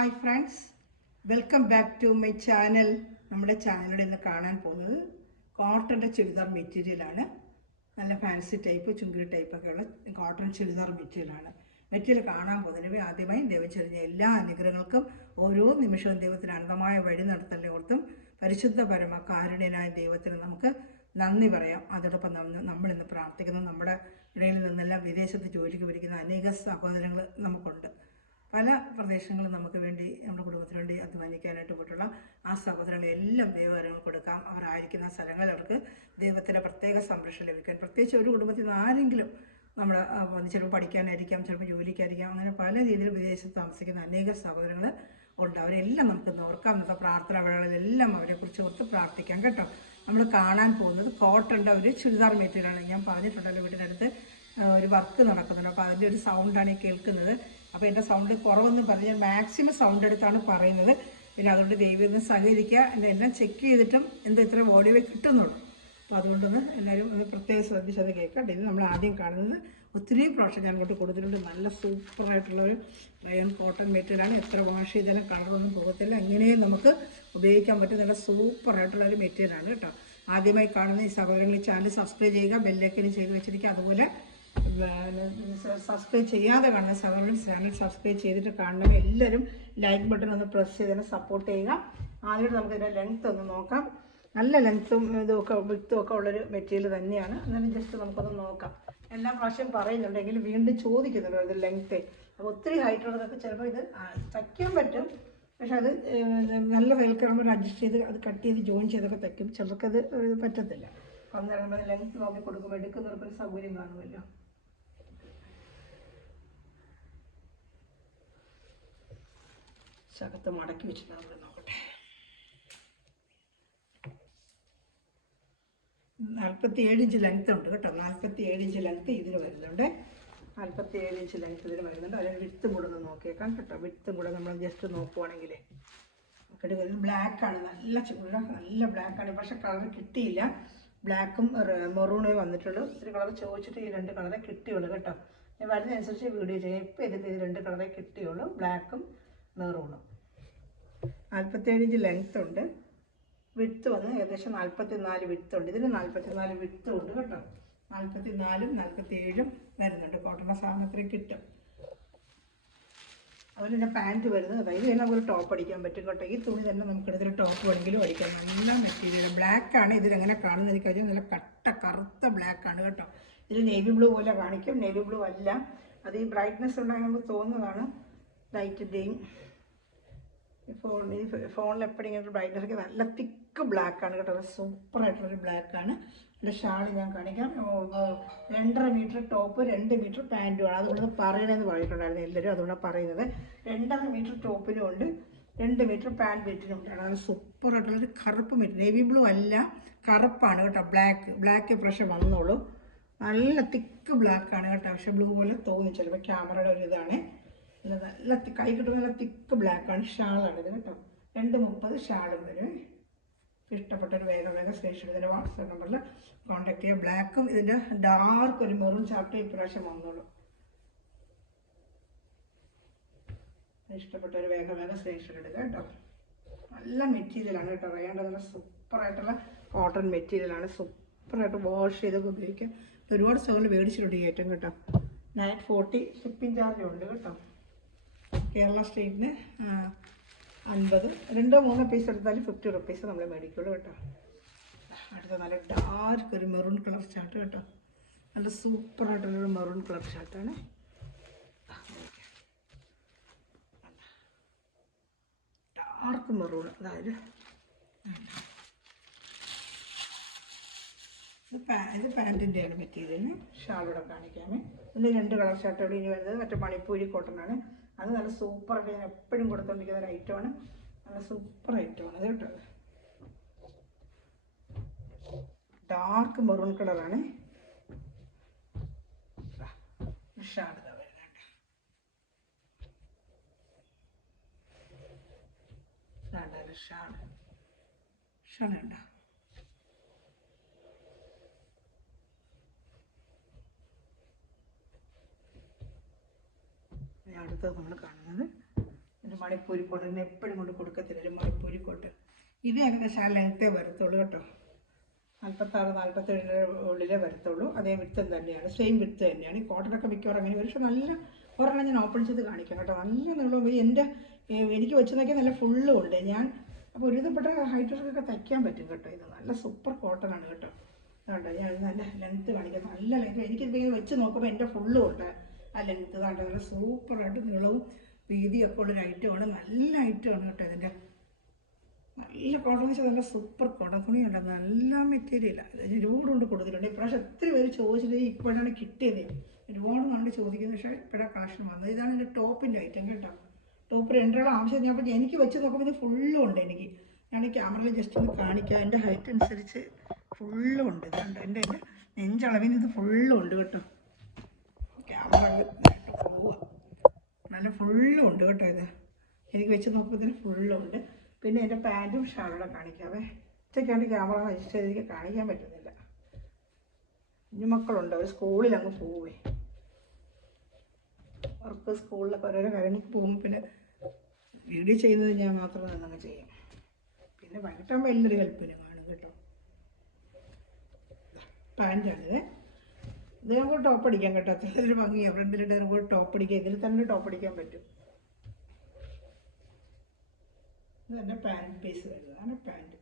Hi friends, welcome back to my channel. നമ്മുടെ ചാനലിൽ ഇന്ന് കാണാൻ പോകുന്നത് കോട്ടൻ്റെ ചുരിദാർ മെറ്റീരിയലാണ്. നല്ല ഫാൻസി ടൈപ്പ്, ചുങ്കിടി ടൈപ്പൊക്കെയുള്ള കോട്ടൺ ചുരിദാർ മെറ്റീരിയലാണ്. മെറ്റീരിയൽ കാണാൻ പോകുന്നതിന് ആദ്യമായി ദൈവം ചൊരിഞ്ഞ എല്ലാ അനുഗ്രഹങ്ങൾക്കും ഓരോ നിമിഷവും ദൈവത്തിന് അനന്തമായ വഴി നടത്തലിനെ ഓർത്തും പരിശുദ്ധ പരമ കാരുണ്യനായ ദൈവത്തിന് നമുക്ക് നന്ദി പറയാം. അതോടൊപ്പം നമ്മളിന്ന് പ്രാർത്ഥിക്കുന്നത് നമ്മുടെ ഇടയിൽ നിന്നെല്ലാം വിദേശത്ത് ജോലിക്ക് പഠിക്കുന്ന അനേക സഹോദരങ്ങൾ നമുക്കുണ്ട്. പല പ്രദേശങ്ങളും നമുക്ക് വേണ്ടി, നമ്മുടെ കുടുംബത്തിന് വേണ്ടി അധ്വാനിക്കാനായിട്ട് പോയിട്ടുള്ള ആ സഹോദരങ്ങളെല്ലാം ദൈവകരങ്ങൾ കൊടുക്കാം. അവരായിരിക്കുന്ന സ്ഥലങ്ങളിൽ അവർക്ക് ദൈവത്തിൻ്റെ പ്രത്യേക സംരക്ഷണം ലഭിക്കാൻ, പ്രത്യേകിച്ച് ഒരു കുടുംബത്തിൽ നിന്ന് ആരെങ്കിലും നമ്മുടെ ചിലപ്പോൾ പഠിക്കാനായിരിക്കാം, ചിലപ്പോൾ ജോലിക്കായിരിക്കാം, അങ്ങനെ പല രീതിയിൽ വിദേശത്ത് താമസിക്കുന്ന അനേക സഹോദരങ്ങൾ ഉണ്ട്. അവരെല്ലാം നമുക്ക് ഓർക്കാം. നമുക്ക് പ്രാർത്ഥന വേളകളിലെല്ലാം അവരെക്കുറിച്ച് ഓർത്ത് പ്രാർത്ഥിക്കാം കേട്ടോ. നമ്മൾ കാണാൻ പോകുന്നത് കോട്ടൻ്റെ ഒരു ചുരിദാർ മെറ്റീരിയലാണ്. ഞാൻ പറഞ്ഞിട്ടുണ്ടല്ലോ, വീട്ടിനടുത്ത് ഒരു വർക്ക് നടക്കുന്നുണ്ട്. അപ്പോൾ അതിൻ്റെ ഒരു സൗണ്ടാണ് ഈ കേൾക്കുന്നത്. അപ്പോൾ എൻ്റെ സൗണ്ട് കുറവെന്ന് പറഞ്ഞാൽ മാക്സിമം സൗണ്ട് എടുത്താണ് പറയുന്നത്. പിന്നെ അതുകൊണ്ട് ദൈവം സഹകരിക്കുക. എല്ലാം ചെക്ക് ചെയ്തിട്ടും എന്താ ഇത്ര വോളിയമേ കിട്ടുന്നുള്ളൂ. അപ്പോൾ അതുകൊണ്ടൊന്ന് എല്ലാവരും ഒന്ന് പ്രത്യേകം ശ്രദ്ധിച്ചത് കേൾക്കാം. ഇത് നമ്മൾ ആദ്യം കാണുന്നത് ഒത്തിരി പ്രോഡക്റ്റ് ഞാൻ കൊണ്ട് കൊടുത്തിട്ടുണ്ട്. നല്ല സൂപ്പറായിട്ടുള്ളൊരു റയോൺ കോട്ടൺ മെറ്റീരിയലാണ്. എത്ര വാഷ് ചെയ്താലും കളറൊന്നും പോകത്തില്ല. എങ്ങനെയും നമുക്ക് ഉപയോഗിക്കാൻ പറ്റും. നല്ല സൂപ്പറായിട്ടുള്ളൊരു മെറ്റീരിയലാണ് കേട്ടോ. ആദ്യമായി കാണുന്ന ഈ സഹോദരങ്ങൾ ഈ ചാനൽ സബ്സ്ക്രൈബ് ചെയ്യുക, ബെല്ലൈക്കനും ചെയ്ത് വെച്ചിരിക്കുക. അതുപോലെ സബ്സ്ക്രൈബ് ചെയ്യാതെ കാണുന്ന സഹോദരൻ ചാനൽ സബ്സ്ക്രൈബ് ചെയ്തിട്ട് കാണണം. എല്ലാവരും ലൈക്ക് ബട്ടൺ ഒന്ന് പ്രസ് ചെയ്ത് സപ്പോർട്ട് ചെയ്യുക. ആദ്യം നമുക്കിതിൻ്റെ ലെങ്ത്ത് ഒന്ന് നോക്കാം. നല്ല ലെങ്ത്തും ഇതുമൊക്കെ വിത്തും ഒക്കെ ഉള്ളൊരു മെറ്റീരിയൽ തന്നെയാണ്. എന്നാലും ജസ്റ്റ് നമുക്കൊന്ന് നോക്കാം. എല്ലാ പ്രാവശ്യം പറയുന്നുണ്ടെങ്കിൽ വീണ്ടും ചോദിക്കുന്നുണ്ടോ ഇത് ലെങ്ത്ത്. അപ്പോൾ ഒത്തിരി ഹൈറ്റുള്ളതൊക്കെ ചിലപ്പോൾ ഇത് തയ്ക്കാൻ പറ്റും. പക്ഷെ അത് നല്ല തയ്യൽക്കാരന്മാർ അഡ്ജസ്റ്റ് ചെയ്ത് അത് കട്ട് ചെയ്ത് ജോയിൻ ചെയ്തൊക്കെ തയ്ക്കും. ചിലർക്കത് പറ്റത്തില്ല. അപ്പം നമ്മൾ ലെങ്ത്ത് നോക്കി കൊടുക്കുമ്പോൾ എടുക്കുന്നവർക്കൊരു സൗകര്യം കാണുമല്ലോ. ശകത്ത് മടക്കി വെച്ചിട്ട് നമ്മൾ നോക്കട്ടെ. 47 ഇഞ്ച് ലെങ്ത്ത് ഉണ്ട് കേട്ടോ. 47 ഇഞ്ച് ലെങ്ത്ത് ഇതിന് വരുന്നുണ്ട്. 47 ഇഞ്ച് ലെങ്ത്ത് ഇതിന് വരുന്നുണ്ട്. അതിന് വിത്തും കൂടെ ഒന്ന് നോക്കിയേക്കാം കേട്ടോ. വിത്തും കൂടെ നമ്മൾ ജസ്റ്റ് നോക്കുവാണെങ്കിൽ ബ്ലാക്കാണ്. നല്ല ചൂട്, നല്ല ബ്ലാക്കാണ്. പക്ഷെ കളർ കിട്ടിയില്ല. ബ്ലാക്കും മെറൂണേ വന്നിട്ടുള്ളൂ. ഒരു കളർ ചോദിച്ചിട്ട് ഈ 2 കളറേ കിട്ടിയുള്ളൂ കേട്ടോ. ഞാൻ വരുന്നതനുസരിച്ച് വീഡിയോ ചെയ്യാം. ഇപ്പോൾ ഇതിൻ്റെ 2 കളറേ കിട്ടിയുള്ളൂ, ബ്ലാക്കും മെറൂണും. 47 ഇഞ്ച് ലെങ്ത്ത് ഉണ്ട്. വിട്ട് വന്ന് ഏകദേശം 44 വിട്ടുണ്ട്. ഇതിന് 44 വിത്തും ഉണ്ട് കേട്ടോ. 44ഉം 47ഉം വരുന്നുണ്ട്. കോട്ടൻ്റെ സാധനത്തിന് കിട്ടും. അതുപോലെ തന്നെ പാൻറ്റ് വരുന്നത് അതായത് ഇത് നമുക്കൊരു ടോപ്പ് അടിക്കാൻ പറ്റും കേട്ടോ. ഈ തുണി തന്നെ നമുക്കെടുത്തൊരു ടോപ്പ് വേണമെങ്കിലും അടിക്കാം. നല്ല മെറ്റീരിയൽ ബ്ലാക്കാണ്. ഇതിലെങ്ങനെ കാണുന്നത് എനിക്കറിയാം. നല്ല കട്ട കറുത്ത ബ്ലാക്കാണ് കേട്ടോ. ഇതിൽ നേവി ബ്ലൂ പോലെ കാണിക്കും. നേവി ബ്ലൂ അല്ല. അത് ഈ ബ്രൈറ്റ്നെസ് ഉണ്ടായി നമുക്ക് തോന്നുന്നതാണ്. ലൈറ്റിൻ്റെയും ഫോണിൽ എപ്പോഴും ഇങ്ങനെ ബ്രൈറ്റ്നസ് ഒക്കെ നല്ല തിക്ക് ബ്ലാക്കാണ് കേട്ടോ. അത് സൂപ്പറായിട്ടുള്ളൊരു ബ്ലാക്കാണ്. എൻ്റെ ഷാൾ ഞാൻ കാണിക്കാം. 2.5 മീറ്റർ ടോപ്പ്, 2 മീറ്റർ പാൻറ്റുമാണ്. അതുകൊണ്ട് പറയണമെന്ന് പറഞ്ഞിട്ടുണ്ടായിരുന്നു എല്ലാവരും. അതുകൊണ്ടാണ് പറയുന്നത്. 2.5 മീറ്റർ ടോപ്പിനും ഉണ്ട്, 2 മീറ്റർ പാൻറ്റ് വെറ്റിനും ഉണ്ടാണ്. അത് സൂപ്പറായിട്ടുള്ളൊരു കറുപ്പ് മെറ്റീരിയൽ. നേവി ബ്ലൂ അല്ല, കറുപ്പാണ് കേട്ടോ. ബ്ലാക്ക് പ്രഷർ വന്നോളൂ. നല്ല തിക്ക് ബ്ലാക്കാണ് കേട്ടോ. പക്ഷേ ബ്ലൂ പോലെ തോന്നി ചിലപ്പോൾ ക്യാമറയുടെ ഒരു ഇതാണ്. നല്ല കൈ കിട്ടുന്ന നല്ല തിക്ക് ബ്ലാക്കാണ്. ഷാളാണ് ഇത് കേട്ടോ. 2.30 ഷാളും വരും. ഇഷ്ടപ്പെട്ടൊരു വേഗം സ്റ്റേഷൻ ഇതിൻ്റെ വാട്സാപ്പ് നമ്പറിൽ കോൺടാക്ട് ചെയ്യുക. ബ്ലാക്കും ഇതിൻ്റെ ഡാർക്ക് ഒരു മെറൂൺ ചാർട്ട് ഇപ്രാവശ്യം വന്നോളൂ. ഇഷ്ടപ്പെട്ടൊരു വേഗം സ്റ്റേഷൻ എടുക്കുക കേട്ടോ. നല്ല മെറ്റീരിയലാണ് കേട്ടോ. അറിയാണ്ട് നല്ല സൂപ്പറായിട്ടുള്ള കോട്ടൺ മെറ്റീരിയലാണ്. സൂപ്പറായിട്ട് വാഷ് ചെയ്തൊക്കെ ഉപയോഗിക്കാം. ഒരുപാട് സ്ഥലങ്ങൾ മേടിച്ചിട്ടുണ്ട് ഈ ഐറ്റം കേട്ടോ. 940 ഷിപ്പിംഗ് ചാർജും ഉണ്ട് കേട്ടോ. കേരള സ്റ്റേറ്റിന് 50, 2-3 പീസ് എടുത്താലും 50 റുപ്പീസ് നമ്മൾ മേടിക്കുള്ളൂ കേട്ടോ. അടുത്ത നല്ല ഡാർക്ക് ഒരു മെറൂൺ കളർ ഷർട്ട് കേട്ടോ. നല്ല സൂപ്പറായിട്ടുള്ളൊരു മെറൂൺ കളർ ഷർട്ടാണ്. ഡാർക്ക് മെറൂൺ, അതായത് ഇത് പാൻറ്റിൻ്റെയാണ് മെറ്റീരിയലിന്. ഷാളൂടെ കാണിക്കാമേ. ഇതിൽ 2 കളർ ഷർട്ട് ഇവിടെ ഇനി വരുന്നത് മറ്റേ മണിപ്പൂരി കോട്ടനാണ്. അത് നല്ല സൂപ്പറായിട്ട് ഞാൻ എപ്പോഴും കൊടുത്തുകൊണ്ടിരിക്കുന്ന ഒരു ഐറ്റമാണ്. നല്ല സൂപ്പർ ഐറ്റമാണ് അത് കേട്ടോ. ഡാർക്ക് മെറൂൺ കളറാണ് ഷാൾ വരുന്നുണ്ട്. ഷാളുണ്ടോ. അടുത്തത് നമ്മൾ കാണുന്നത് ഒരു മണിപ്പൂരി കോട്ടൺ എപ്പോഴും കൊണ്ട് കൊടുക്കത്തില്ല, ഒരു മണിപ്പൂരി കോട്ടൺ. ഇത് ഏകദേശം ആ ലെങ്ത്തേ വരത്തുള്ളൂ കേട്ടോ. 46-47 ഉള്ളിലേ വരത്തുള്ളൂ. അതേ വിടുത്തം തന്നെയാണ്, സെയിം വിടുത്ത് തന്നെയാണ്. ഈ കോട്ടനൊക്കെ മിക്കവാറും അങ്ങനെ വരും. പക്ഷെ നല്ല ഒരെണ്ണം ഞാൻ ഓപ്പൺ ചെയ്ത് കാണിക്കാം കേട്ടോ. നല്ല നീളം എനിക്ക് വെച്ച് നോക്കിയാൽ നല്ല ഫുള്ളും ഉണ്ട്. ഞാൻ അപ്പോൾ ഒരുവിധപ്പെട്ട ഹൈറ്റുകൾക്കൊക്കെ തയ്ക്കാൻ പറ്റും കേട്ടോ. ഇത് നല്ല സൂപ്പർ കോട്ടനാണ് കേട്ടോ. അതുകൊണ്ട് ഞാൻ നല്ല ലെങ്ത്ത് കാണിക്കാം. നല്ല ലെങ്ത്ത് എനിക്കിത് വെച്ച് നോക്കുമ്പോൾ എൻ്റെ ഫുള്ളും ഉണ്ട് ആ ലെങ്ത്ത്. കണ്ടോ, നല്ല സൂപ്പറായിട്ട് നീളവും വീതിയൊക്കെ ഉള്ളൊരു ഐറ്റമാണ്. നല്ല ഐറ്റമാണ് കേട്ടോ. ഇതിൻ്റെ നല്ല കോട്ടൺ വെച്ചാൽ നല്ല സൂപ്പർ കോട്ടൺ തുണിയുണ്ട്, നല്ല മെറ്റീരിയലാണ്. ഇത് ഒരുപാട് കൊണ്ട് കൊടുത്തിട്ടുണ്ട്. ഇപ്രാവശ്യം എത്ര പേര് ചോദിച്ചത് ഇപ്പോഴാണ് കിട്ടിയത്. ഒരുപാട് കണ്ട് ചോദിക്കുന്നത്, പക്ഷേ ഇപ്പോഴാണ് കളക്ഷൻ വന്നത്. ഇതാണ് എൻ്റെ ടോപ്പിൻ്റെ ഐറ്റം കേട്ടോ. ടോപ്പ് രണ്ടോളം ആവശ്യം. ഞാൻ അപ്പോൾ എനിക്ക് വെച്ച് നോക്കുമ്പോൾ ഇത് ഫുള്ളും ഉണ്ട്. ഞാൻ ഈ ക്യാമറയിൽ ജസ്റ്റ് ഒന്ന് കാണിക്കാം. എൻ്റെ ഹൈറ്റ് അനുസരിച്ച് ഫുള്ളും ഉണ്ട്. ഇതുണ്ട് എൻ്റെ നെഞ്ചളവിന് ഇത് ഫുള്ളും ഉണ്ട് കേട്ടോ. ക്യാമറ പോവുക, നല്ല ഫുള്ളും ഉണ്ട് കേട്ടോ. ഇത് എനിക്ക് വെച്ച് നോക്കുമ്പോൾ ഇതിന് ഫുള്ളും ഉണ്ട്. പിന്നെ എൻ്റെ പാൻറ്റും ഷാളൂടെ കാണിക്കാവേ. ഉച്ചയ്ക്കാണ്ട് ക്യാമറ അഡ്ജസ്റ്റ് ചെയ്ത് എനിക്ക് കാണിക്കാൻ പറ്റുന്നില്ല. കുഞ്ഞുമക്കളുണ്ട്, അവർ സ്കൂളിൽ അങ്ങ് പോവേ. അവർക്ക് സ്കൂളിലൊക്കെ ഓരോരോ കാര്യങ്ങൾക്ക് പോകുമ്പോൾ പിന്നെ വീഡിയോ ചെയ്യുന്നത് ഞാൻ മാത്രം നിന്നങ്ങ് ചെയ്യും. പിന്നെ വൈകിട്ടാകുമ്പോൾ എല്ലാവരും ഹെൽപ്പിന് കാണും കേട്ടോ. പാൻറ്റാണിത്. ഇത് നമുക്ക് ടോപ്പ് അടിക്കാം കേട്ടോ. അത്രയൊരു ഭംഗിയാണ്. ഫ്രണ്ടിലിട്ട് നമുക്ക് ടോപ്പ് അടിക്കാം. ഇതിൽ തന്നെ ടോപ്പ് അടിക്കാൻ പറ്റും. ഇതെൻ്റെ പാൻറ്റ് പീസ് വരുന്നതാണ്. പാൻറ്റ്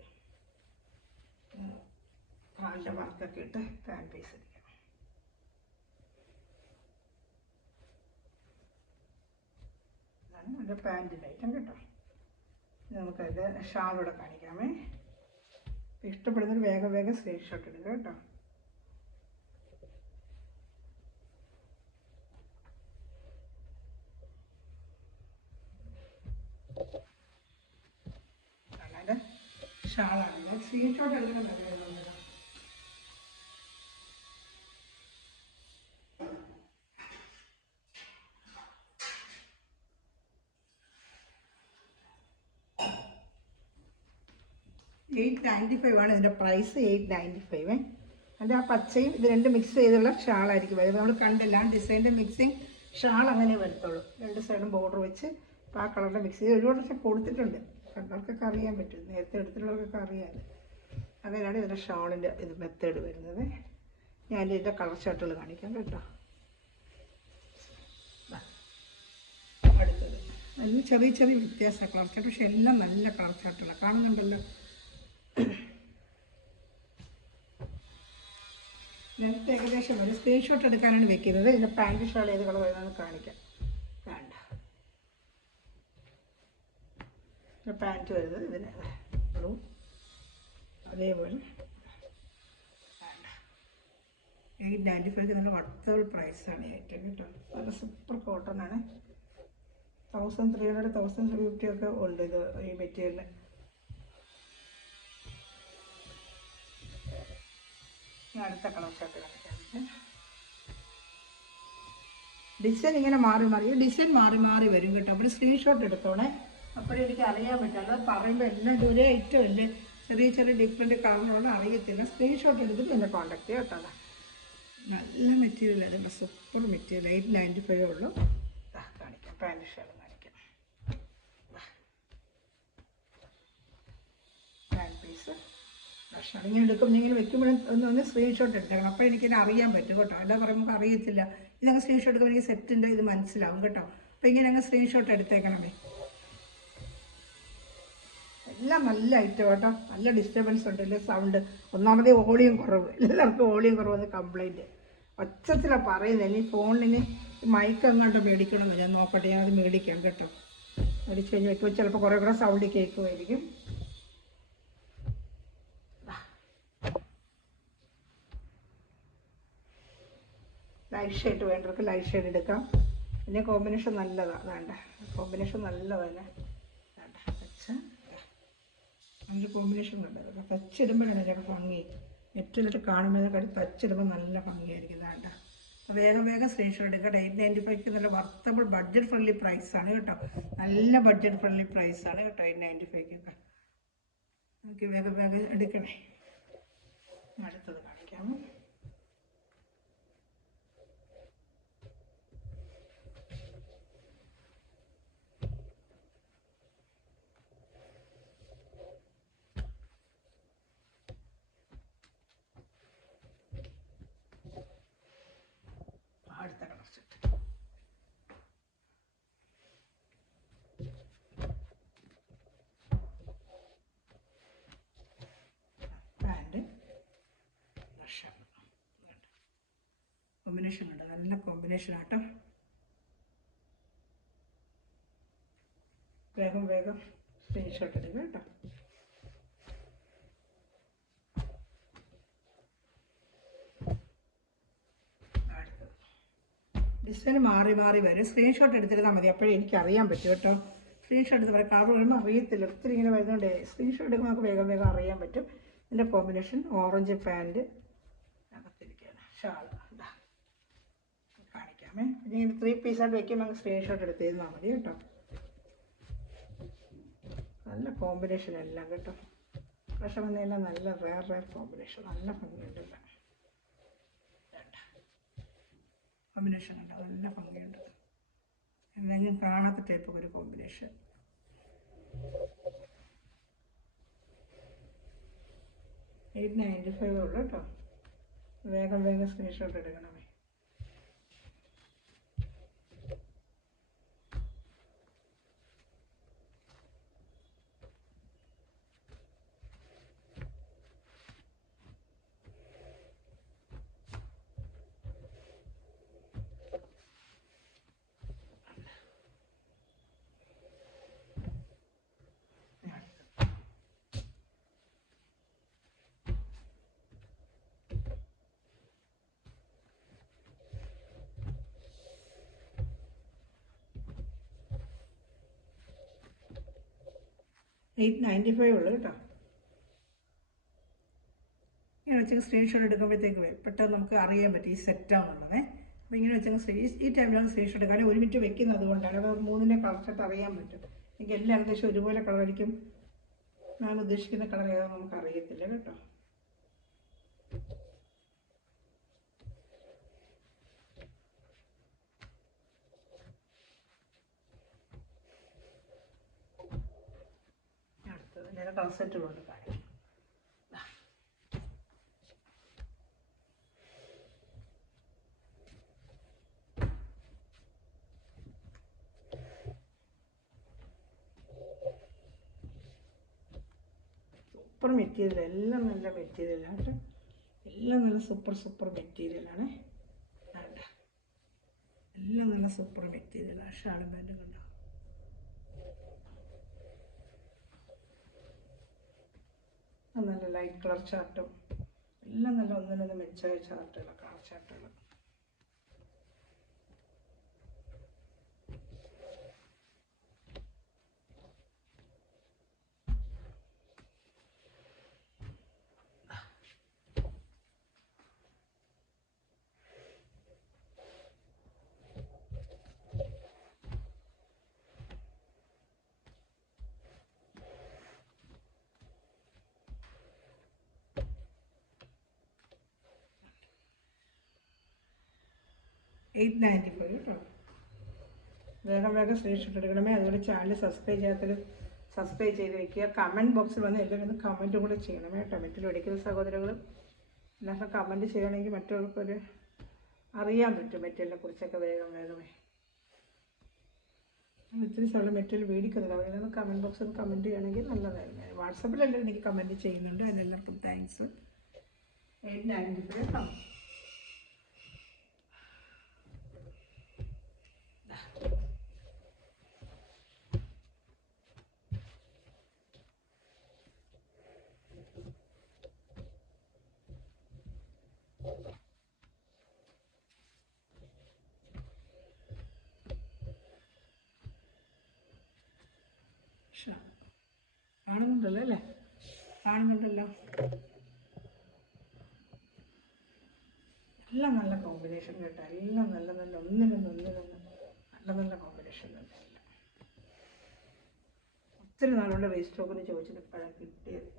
കാലിൻ്റെ വർക്കൊക്കെ ഇട്ട് പാൻറ്റ് പീസ് അടിക്കാം. ഇതാണ് എൻ്റെ പാൻറ്റിൻ്റെ ഐറ്റം കേട്ടോ. നമുക്കത് ഷാളൂടെ കാണിക്കാമേ. ഇഷ്ടപ്പെടുന്നൊരു വേഗം വേഗം സ്ക്രീൻഷോട്ട് എടുക്കുക കേട്ടോ. ഷാളാണ്. സ്ക്രീൻഷോട്ട് എടുക്കണം. 895 ആണ് ഇതിൻ്റെ പ്രൈസ്. 895. അതിൻ്റെ ആ പച്ചയും ഇത് രണ്ടും മിക്സ് ചെയ്തുള്ള ഷാളായിരിക്കും വരുന്നത്. നമ്മൾ കണ്ടില്ല ഡിസൈൻ്റെ മിക്സിങ് ഷാൾ അങ്ങനെ വരത്തുള്ളൂ. രണ്ട് സൈഡും ബോർഡർ വെച്ച് അപ്പോൾ ആ കളറിൻ്റെ മിക്സ് ചെയ്ത് ഒരുപാട് പക്ഷേ കൊടുത്തിട്ടുണ്ട്. കണ്ടവർക്കൊക്കെ അറിയാൻ പറ്റും, നേരത്തെ എടുത്തിട്ടുള്ളവർക്കൊക്കെ അറിയാം. അങ്ങനെയാണ് ഇതിൻ്റെ ഷാളിൻ്റെ ഇത് മെത്തേഡ് വരുന്നത്. ഞാൻ ഇതിൻ്റെ കളർ ഷർട്ടുകൾ കാണിക്കാം കേട്ടോ. അടുത്തത് നല്ല ചെറിയ ചെറിയ വ്യത്യാസമാണ് കളർ ഷർട്ട്, പക്ഷെ എല്ലാം നല്ല കളർ ഷർട്ടുകളാണ്. കാണുന്നുണ്ടല്ലോ. നേരത്തെ ഏകദേശം ഒരു സ്ക്രീൻഷോട്ട് എടുക്കാനാണ് വെക്കുന്നത്. ഇതിൻ്റെ പാൻറ്റ് ഷാൾ ഏത് കളർ വരുന്നതെന്ന് കാണിക്കാം. വേണ്ട, പാൻറ്റ് വരുന്നത് ഇതിന് ബ്ലൂ. അതേപോലെ 895 നല്ല വർത്തബിൾ പ്രൈസാണ് ഏറ്റവും കേട്ടോ. നല്ല സൂപ്പർ കോട്ടൺ ആണ്. 1300 1350 ഒക്കെ ഉണ്ട് ഇത് ഈ മെറ്റീരിയൽ. അടുത്ത കളർ ഷർട്ട് കാണിക്കാം. ഡിസൈൻ ഇങ്ങനെ മാറി മാറി ഡിസൈൻ മാറി മാറി വരും കേട്ടോ. അപ്പോൾ സ്ക്രീൻഷോട്ട് എടുത്തോണേ, അപ്പോഴേ എനിക്ക് അറിയാൻ പറ്റും. അത് പറയുമ്പോൾ എല്ലാം ഒരേ ഐറ്റം ഇല്ലേ, ചെറിയ ചെറിയ ഡിഫറെൻറ്റ് കളറുകളൊന്നും അറിയത്തില്ല. സ്ക്രീൻഷോട്ട് എടുത്തിട്ട് എന്നെ കോൺടാക്ട് ചെയ്യാം കേട്ടോ. നല്ല മെറ്റീരിയൽ, അതിൻ്റെ സൂപ്പർ മെറ്റീരിയൽ. 895 ഉള്ളൂ. കാണിക്കാം, പാൻറ്റ് ഷർട്ട് കാണിക്കാം. പാൻറ്റ് പീസ് ഭക്ഷണം ഇങ്ങനെ എടുക്കും. ഇങ്ങനെ വെക്കുമ്പോഴും ഒന്ന് സ്ക്രീൻഷോട്ട് എടുക്കണം. അപ്പോൾ എനിക്കിത് അറിയാൻ പറ്റും കേട്ടോ. എല്ലാം പറയുമ്പോൾ അറിയത്തില്ല. ഇതങ്ങ് സ്ക്രീൻഷോട്ട് എടുക്കുമ്പോൾ എനിക്ക് സെറ്റിൻ്റെ ഇത് മനസ്സിലാവും കേട്ടോ. അപ്പോൾ ഇങ്ങനെ അങ്ങ് സ്ക്രീൻഷോട്ട് എടുത്തേക്കണമേ. എല്ലാം നല്ല ഐറ്റം കേട്ടോ. നല്ല ഡിസ്റ്റർബൻസ് ഉണ്ടല്ലോ, സൗണ്ട്. ഒന്നാമതേ വോളിയം കുറവ്, എല്ലാവർക്കും വോളിയം കുറവെന്ന് കംപ്ലൈൻറ്റ്. ഒച്ചത്തിലാണ് പറയുന്നത്. ഇനി ഫോണിന് മൈക്ക് അങ്ങോട്ട് മേടിക്കണമെന്ന് ഞാൻ നോക്കട്ടെ. ഞാനത് മേടിക്കാം കേട്ടോ. മേടിച്ച് കഴിഞ്ഞ് വെക്കുമ്പോൾ ചിലപ്പോൾ കുറേ കൂടെ സൗണ്ട് കേൾക്കുമായിരിക്കും. ലൈറ്റ് ഷെയ്ഡ് വേണ്ടവർക്ക് ലൈറ്റ് ഷെയ്ഡ് എടുക്കാം. പിന്നെ കോമ്പിനേഷൻ നല്ലതാണ്. വേണ്ട, കോമ്പിനേഷൻ നല്ലതാണ്. വേണ്ട വെച്ച് നല്ല കോമ്പിനേഷൻ കണ്ടത്. തച്ചിടുമ്പോഴാണ് ഇതിനൊക്കെ ഭംഗി. നെറ്റിലിട്ട് കാണുമ്പോൾ ഇതൊക്കെ തച്ചിടുമ്പോൾ നല്ല ഭംഗിയായിരിക്കും. വേണ്ട വേഗം വേഗം സ്ക്രീൻഷോട്ട് എടുക്കുക. 895 നല്ല വർത്തബിൾ ബഡ്ജറ്റ് ഫ്രണ്ട്ലി പ്രൈസാണ് കേട്ടോ. നല്ല ബഡ്ജറ്റ് ഫ്രണ്ട്ലി പ്രൈസാണ് കേട്ടോ 895 നമുക്ക് വേഗം വേഗം എടുക്കണേ. അടുത്തത് കാണിക്കാം. കോമ്പിനേഷൻ ഉണ്ട്, നല്ല കോമ്പിനേഷൻ ആട്ടോ. വേഗം വേഗം സ്ക്രീൻഷോട്ട് എടുക്കുക കേട്ടോ. ഡിസൈൻ മാറി മാറി വരും. സ്ക്രീൻഷോട്ട് എടുത്തിരുന്നാൽ മതി, അപ്പോഴേ എനിക്കറിയാൻ പറ്റും കേട്ടോ. സ്ക്രീൻഷോട്ട് എടുത്ത് പറയാം, കളർ വരുമ്പോൾ അറിയത്തില്ല, ഒത്തിരി ഇങ്ങനെ വരുന്നുണ്ട്. സ്ക്രീൻഷോട്ട് എടുക്കുമ്പോൾ നമുക്ക് വേഗം വേഗം അറിയാൻ പറ്റും. ഇതിൻ്റെ കോമ്പിനേഷൻ ഓറഞ്ച് പാൻറ്റ്, അകത്തിരിക്കുകയാണ് ഷാൾ. കാണിക്കാമേ. ഇങ്ങനെ 3 പീസായിട്ട് വയ്ക്കുമ്പോൾ നമുക്ക് സ്ക്രീൻഷോട്ട് എടുത്തിരുന്നാൽ മതി കേട്ടോ. നല്ല കോമ്പിനേഷൻ എല്ലാം കേട്ടോ. പക്ഷെ വന്നെല്ലാം നല്ല റയർ കോമ്പിനേഷൻ, നല്ല ഭംഗിയുണ്ടല്ല. കോമ്പിനേഷൻ ഉണ്ട്, നല്ല ഭംഗിയുണ്ട്. എന്തെങ്കിലും കാണാത്ത ടൈപ്പ് ഒരു കോമ്പിനേഷൻ. $895 ഉള്ളൂ കേട്ടോ. വേഗം വേഗം സ്ക്രീൻഷോട്ട് എടുക്കണമേ. $895 ഉള്ളൂ കേട്ടോ. ഇങ്ങനെ വെച്ചാൽ സ്ക്രീൻഷോട്ട് എടുക്കുമ്പോഴത്തേക്ക് പെട്ടെന്ന് നമുക്ക് അറിയാൻ പറ്റും ഈ സെറ്റാണെന്നുള്ളത്. അപ്പോൾ ഇങ്ങനെ വെച്ചാൽ ഈ ടൈമിലാണ് സ്ക്രീൻഷോട്ട് എടുക്കാൻ. 1 മിനിറ്റ് വെക്കുന്നത് കൊണ്ടാണ്. അത് 3നെ കളർ സെറ്റ് അറിയാൻ പറ്റും. എനിക്ക് എല്ലാം ഏകദേശം ഒരുപോലെ കളറായിരിക്കും. ഞാൻ ഉദ്ദേശിക്കുന്ന കളർ ഏതാണെന്ന് നമുക്ക് അറിയത്തില്ല കേട്ടോ. ഞാൻ കളർ സെറ്റുകളുണ്ട് കാണിക്കും. സൂപ്പർ മെറ്റീരിയൽ, എല്ലാം നല്ല മെറ്റീരിയലാണ് കേട്ടോ. എല്ലാം നല്ല സൂപ്പർ മെറ്റീരിയലാണ്. എല്ലാം നല്ല സൂപ്പർ മെറ്റീരിയലാണ്. ഷാളും പാൻറ്റും കണ്ടോ. നല്ല ലൈറ്റ് കളർ ചാർട്ടും എല്ലാം നല്ല ഒന്നിനൊന്ന് മെച്ചമായ ചാർട്ടുകൾ, കളർ ചാർട്ടുകൾ. $895 കേട്ടോ. വേഗം വേഗം സ്ക്രീൻഷോട്ട് എടുക്കണമേ. അതുപോലെ ചാനൽ സബ്സ്ക്രൈബ് ചെയ്യാത്തത് സബ്സ്ക്രൈബ് ചെയ്ത് വയ്ക്കുക. കമൻറ്റ് ബോക്സിൽ വന്ന് എല്ലാവരും ഒന്ന് കമൻറ്റും കൂടെ ചെയ്യണമേ കേട്ടോ. മെറ്റൽ പഠിക്കുന്ന സഹോദരങ്ങളും എല്ലാവരും കമൻറ്റ് ചെയ്യണമെങ്കിൽ മറ്റുള്ളവർക്കൊരു അറിയാൻ പറ്റും മെറ്റലിനെ കുറിച്ചൊക്കെ. വേഗം വേഗമേ ഒത്തിരി സ്ഥലം മെറ്റൽ മേടിക്കുന്നില്ല. അവരൊന്ന് കമൻറ്റ് ബോക്സിൽ കമൻറ്റ് ചെയ്യണമെങ്കിൽ നല്ലതായിരുന്നു. വാട്സപ്പിലെല്ലാം എനിക്ക് കമൻറ്റ് ചെയ്യുന്നുണ്ട്. അതിനെല്ലാവർക്കും താങ്ക്സ്. $895 കേട്ടോ. കാണുന്നുണ്ടല്ലോ അല്ലേ? കാണുന്നുണ്ടല്ലോ. എല്ലാം നല്ല കോമ്പിനേഷൻ കേട്ടോ. എല്ലാം നല്ല നല്ല ഒന്നിനൊന്ന് നല്ല നല്ല കോമ്പിനേഷൻ തന്നെ. എല്ലാം ഒത്തിരി നാളുകൊണ്ട് വേസ്റ്റ് സ്റ്റോക്കിന് ചോദിച്ചിട്ട് ഇപ്പോഴാണ് കിട്ടിയത്.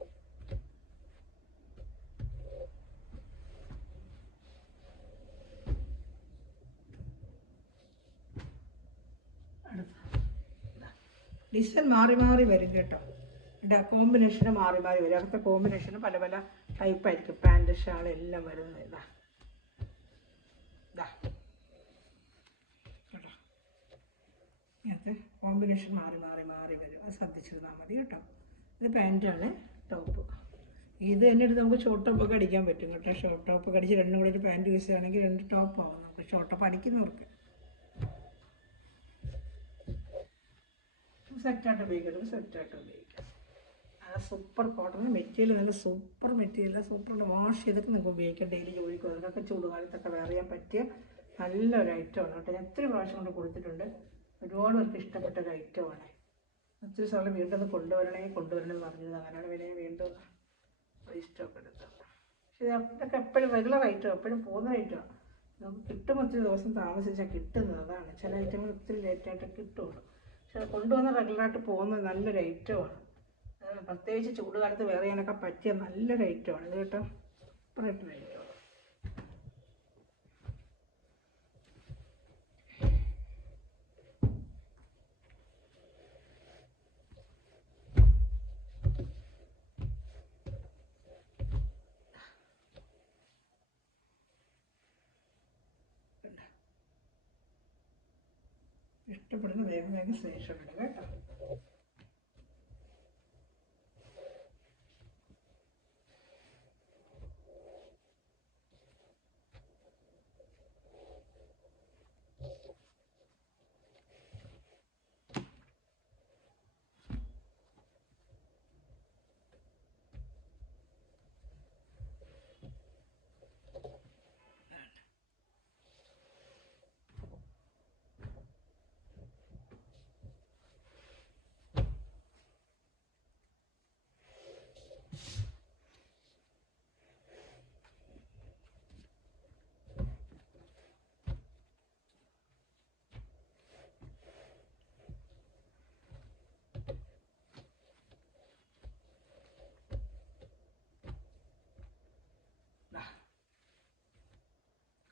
ഡിസൈൻ മാറി മാറി വരും കേട്ടോ. കോമ്പിനേഷന് മാറി മാറി വരും. അവിടുത്തെ കോമ്പിനേഷന് പല പല ടൈപ്പായിരിക്കും. പാൻറ് ഷാൾ എല്ലാം വരുന്നത് ഇതാ കേട്ടോ. ഇങ്ങനത്തെ കോമ്പിനേഷൻ മാറി മാറി മാറി വരും. അത് ശ്രദ്ധിച്ചിരുന്നാൽ മതി കേട്ടോ. ഇത് പാൻറ്റാണ്, ടോപ്പ്. ഇത് തന്നെ എടുത്ത് നമുക്ക് ഷോർട്ട് ടോപ്പൊക്കെ അടിക്കാൻ പറ്റും കേട്ടോ. ഷോർട്ട് ടോപ്പൊക്കെ അടിച്ച് രണ്ടും കൂടെ ഒരു പാൻറ്റ് യൂസ് ചെയ്യുകയാണെങ്കിൽ 2 ടോപ്പ് ആവും നമുക്ക് ഷോർട്ട് ടോപ്പ് അടിക്കുന്നവർക്ക്. സെറ്റായിട്ട് ഉപയോഗിക്കാം, സെറ്റായിട്ട് ഉപയോഗിക്കാം. നല്ല സൂപ്പർ കോട്ടൺ മെറ്റീരിയൽ, നല്ല സൂപ്പർ മെറ്റീരിയൽ, സൂപ്പർ വാഷ് ചെയ്തൊക്കെ നിങ്ങൾക്ക് ഉപയോഗിക്കാം. ഡെയിലി ജോലിക്ക് അതിനൊക്കെ ചൂടുകാലത്തൊക്കെ വെയർ ചെയ്യാൻ പറ്റിയ നല്ലൊരു ഐറ്റമാണ് കേട്ടോ. ഞാൻ ഒത്തിരി പ്രാവശ്യം കൊണ്ട് കൊടുത്തിട്ടുണ്ട്. ഒരുപാട് പേർക്ക് ഇഷ്ടപ്പെട്ട ഒരു ഐറ്റമാണ്. ഒത്തിരി സ്ഥലം വീണ്ടും അത് കൊണ്ടുവരണമെന്ന് പറഞ്ഞത്, അങ്ങനെയാണ് പിന്നെ വീണ്ടും സ്റ്റോക്ക് എടുത്തത്. പക്ഷേ ഇതൊക്കെ എപ്പോഴും റെഗുലർ ഐറ്റം, എപ്പോഴും പോകുന്ന ഐറ്റമാണ്. നമുക്ക് കിട്ടും, ഒത്തിരി ദിവസം താമസിച്ചാൽ കിട്ടുന്നത്. അതാണ് ചില ഐറ്റങ്ങൾ ഒത്തിരി ലേറ്റായിട്ട് കിട്ടുള്ളൂ. പക്ഷെ കൊണ്ടുവന്ന് റെഗുലറായിട്ട് പോകുന്നത് നല്ലൊരു ഐറ്റമാണ്. പ്രത്യേകിച്ച് ചൂടുകാലത്ത് വേറെ ചെയ്യാനൊക്കെ പറ്റിയ നല്ലൊരു ഐറ്റമാണ് ഇത് കേട്ടോ. സൂപ്പറായിട്ടൊരു ഐറ്റമാണ്. ഇഷ്ടപ്പെടുന്ന വേഗം വേഗം സ്ക്രീൻഷോട്ട് ഇടുക കേട്ടോ.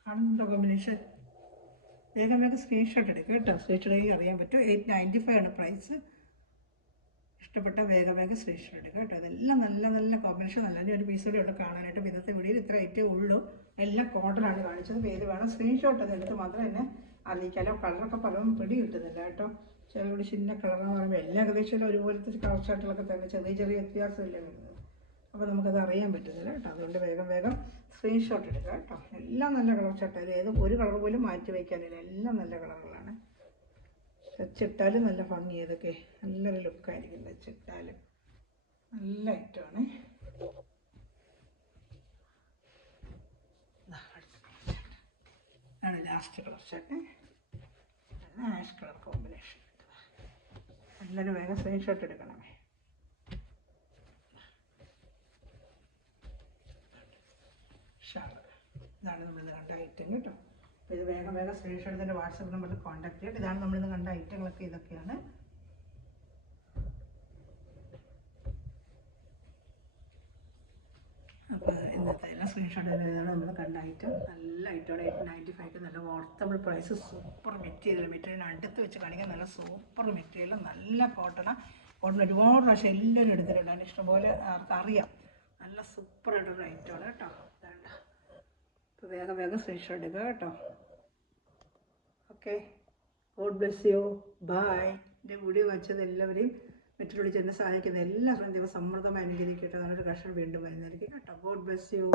കാണുന്നുണ്ടോ കോമ്പിനേഷൻ? വേഗം വേഗം സ്ക്രീൻഷോട്ട് എടുക്കുക കേട്ടോ. സ്ക്രീൻഷോട്ട് എടുക്കുക അറിയാൻ പറ്റും. 895 ആണ് പ്രൈസ്. ഇഷ്ടപ്പെട്ട വേഗം വേഗം സ്ക്രീൻഷോട്ട് എടുക്കുക കേട്ടോ. അതെല്ലാം നല്ല നല്ല കോമ്പിനേഷൻ, നല്ല ഒരു പീസ് കൂടെ ഉള്ളൂ കാണാനായിട്ട്. ഇന്നത്തെ വീഡിയോയിൽ ഇത്ര ഐറ്റേ ഉള്ളൂ. എല്ലാം കോട്ടനാണ് കാണിച്ചത്. പേര് വേണം സ്ക്രീൻഷോട്ട് അത് എടുത്ത് മാത്രം എന്നെ അറിയിക്കാമല്ലോ. കളറൊക്കെ പറയുമ്പോൾ പിടി കിട്ടുന്നില്ല കേട്ടോ. ചിലവിടെ ചിന്ന കളറെന്ന് പറയുമ്പോൾ എല്ലാ ഏകദേശം ഒരുപോലത്തെ കളർ ഷർട്ടുകളൊക്കെ തന്നെ ചെറിയ ചെറിയ വ്യത്യാസമില്ല വരുന്നത്. അപ്പോൾ നമുക്കത് അറിയാൻ പറ്റുന്നില്ല കേട്ടോ. അതുകൊണ്ട് വേഗം വേഗം സ്ക്രീൻഷോട്ട് എടുക്കുക കേട്ടോ. എല്ലാം നല്ല കളർ ഷർട്ടായാലും ഏത് ഒരു കളർ പോലും മാറ്റി വയ്ക്കാനില്ല. എല്ലാം നല്ല കളറുകളാണ്. വെച്ചിട്ടാലും നല്ല ഭംഗി, ഇതൊക്കെ നല്ലൊരു ലുക്കായിരിക്കും വെച്ചിട്ടാലും. നല്ല ഐറ്റമാണ്. ആണ് last colour shirt, ash colour combination. നല്ലൊരു വേഗം സ്ക്രീൻഷോട്ട് എടുക്കണമേ. ഇതാണ് നമ്മളിന്ന് കണ്ട ഐറ്റം കേട്ടോ. അപ്പോൾ ഇത് വേഗം വേഗം സ്ക്രീൻഷോട്ട് എടുത്തിട്ട് വാട്സപ്പ് നമ്പറിൽ കോൺടാക്ട് ചെയ്തിട്ട്. ഇതാണ് നമ്മളിന്ന് കണ്ട ഐറ്റങ്ങളൊക്കെ ഇതൊക്കെയാണ്. അപ്പോൾ ഇന്നത്തെ എല്ലാം സ്ക്രീൻഷോട്ട് ചെയ്താണ് നമ്മൾ കണ്ട ഐറ്റം. നല്ല ഐറ്റമാണ്. 895 നല്ല വർത്തബിൾ പ്രൈസ്. സൂപ്പർ മെറ്റീരിയൽ അടുത്ത് വെച്ച് കാണിക്കാൻ നല്ല സൂപ്പർ മെറ്റീരിയൽ, നല്ല കോട്ടൺ ഒരുപാട് പ്രാവശ്യം എല്ലാവരും എടുത്തിട്ടുണ്ടാണ്. ഇഷ്ടംപോലെ അറിയാം. നല്ല സൂപ്പറായിട്ടൊരു ഐറ്റമാണ് കേട്ടോ. വേണ്ട, അപ്പോൾ വേഗം വേഗം സ്ക്രീൻഷോട്ട് എടുക്കുക കേട്ടോ. Okay, God bless you, bye. എൻ്റെ വീഡിയോ വച്ചത് എല്ലാവരെയും മറ്റുള്ളവർ ചെന്ന് സഹായിക്കുന്ന എല്ലാവരും ദൈവം സമൃദ്ധമായി അനുഗ്രഹിക്കട്ടെ. നല്ലൊരു കർഷകർ വീണ്ടും വരുന്നതായിരിക്കും കേട്ടോ. God bless U.